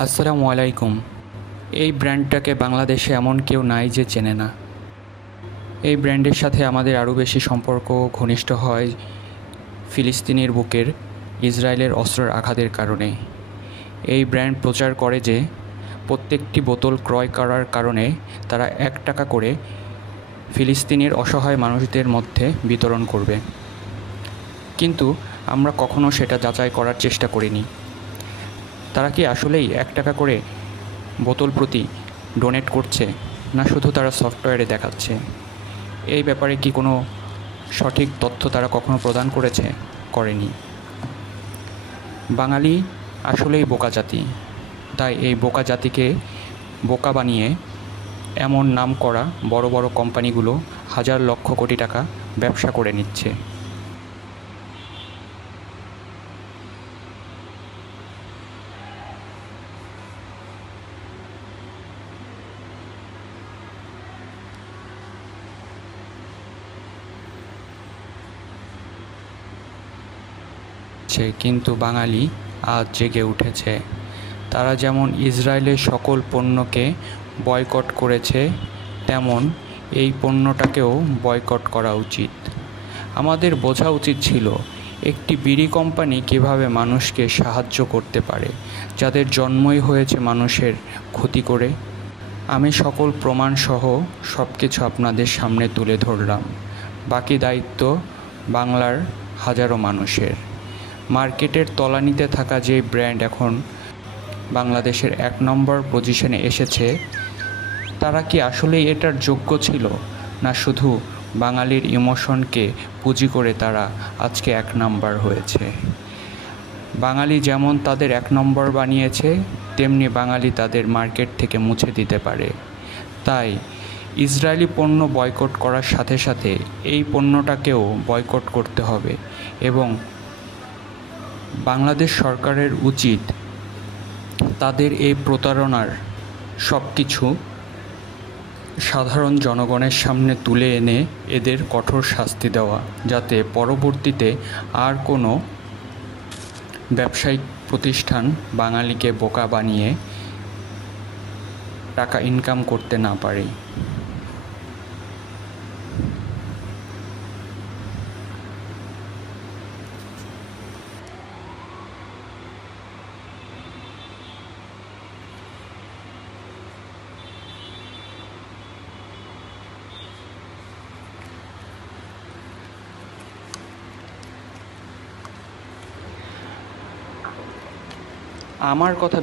আসসালামু আলাইকুম। এই ব্র্যান্ডটাকে বাংলাদেশে এমন কেউ নাই যে চেনে না। এই ব্র্যান্ডের সাথে আমাদের আরও বেশি সম্পর্ক ঘনিষ্ঠ হয় ফিলিস্তিনের বুকের ইসরায়েলের অস্ত্রের আঘাতের কারণে। এই ব্র্যান্ড প্রচার করে যে প্রত্যেকটি বোতল ক্রয় করার কারণে তারা $1 করে ফিলিস্তিনের অসহায় মানুষদের মধ্যে বিতরণ করবে। কিন্তু আমরা কখনো সেটা যাচাই করার চেষ্টা করিনি। তারা কি আসলেই $1 করে বোতল প্রতি ডোনেট করছে, না শুধু তারা সফটওয়্যারে দেখাচ্ছে? এই ব্যাপারে কি কোনো সঠিক তথ্য তারা কখনো প্রদান করেনি। বাঙালি আসলেই বোকা জাতি। তাই এই বোকা জাতিকে বোকা বানিয়ে এমন নাম করা বড় বড় কোম্পানিগুলো হাজার লক্ষ কোটি টাকা ব্যবসা করে নিচ্ছে। কিন্তু বাঙালি আজ জেগে উঠেছে। তারা যেমন ইসরায়েলের সকল পণ্যকে বয়কট করেছে, তেমন এই পণ্যটাকেও বয়কট করা উচিত। আমাদের বোঝা উচিত ছিল একটি বিড়ি কোম্পানি কীভাবে মানুষকে সাহায্য করতে পারে, যাদের জন্মই হয়েছে মানুষের ক্ষতি করে। আমি সকল প্রমাণসহ সব কিছু আপনাদের সামনে তুলে ধরলাম। বাকি দায়িত্ব বাংলার হাজারো মানুষের। মার্কেটের তলানিতে থাকা যে ব্র্যান্ড এখন বাংলাদেশের 1 নম্বর পজিশনে এসেছে, তারা কি আসলেই এটার যোগ্য ছিল, না শুধু বাঙালির ইমোশনকে পুঁজি করে তারা আজকে 1 নম্বর হয়েছে? বাঙালি যেমন তাদের 1 নম্বর বানিয়েছে, তেমনি বাঙালি তাদের মার্কেট থেকে মুছে দিতে পারে। তাই ইসরায়েলি পণ্য বয়কট করার সাথে সাথে এই পণ্যটাকেও বয়কট করতে হবে এবং বাংলাদেশ সরকারের উচিত তাদের এই প্রতারণার সব কিছু সাধারণ জনগণের সামনে তুলে এনে এদের কঠোর শাস্তি দেওয়া, যাতে পরবর্তীতে আর কোনো ব্যবসায়িক প্রতিষ্ঠান বাঙালিকে বোকা বানিয়ে টাকা ইনকাম করতে না পারে। আমার কথা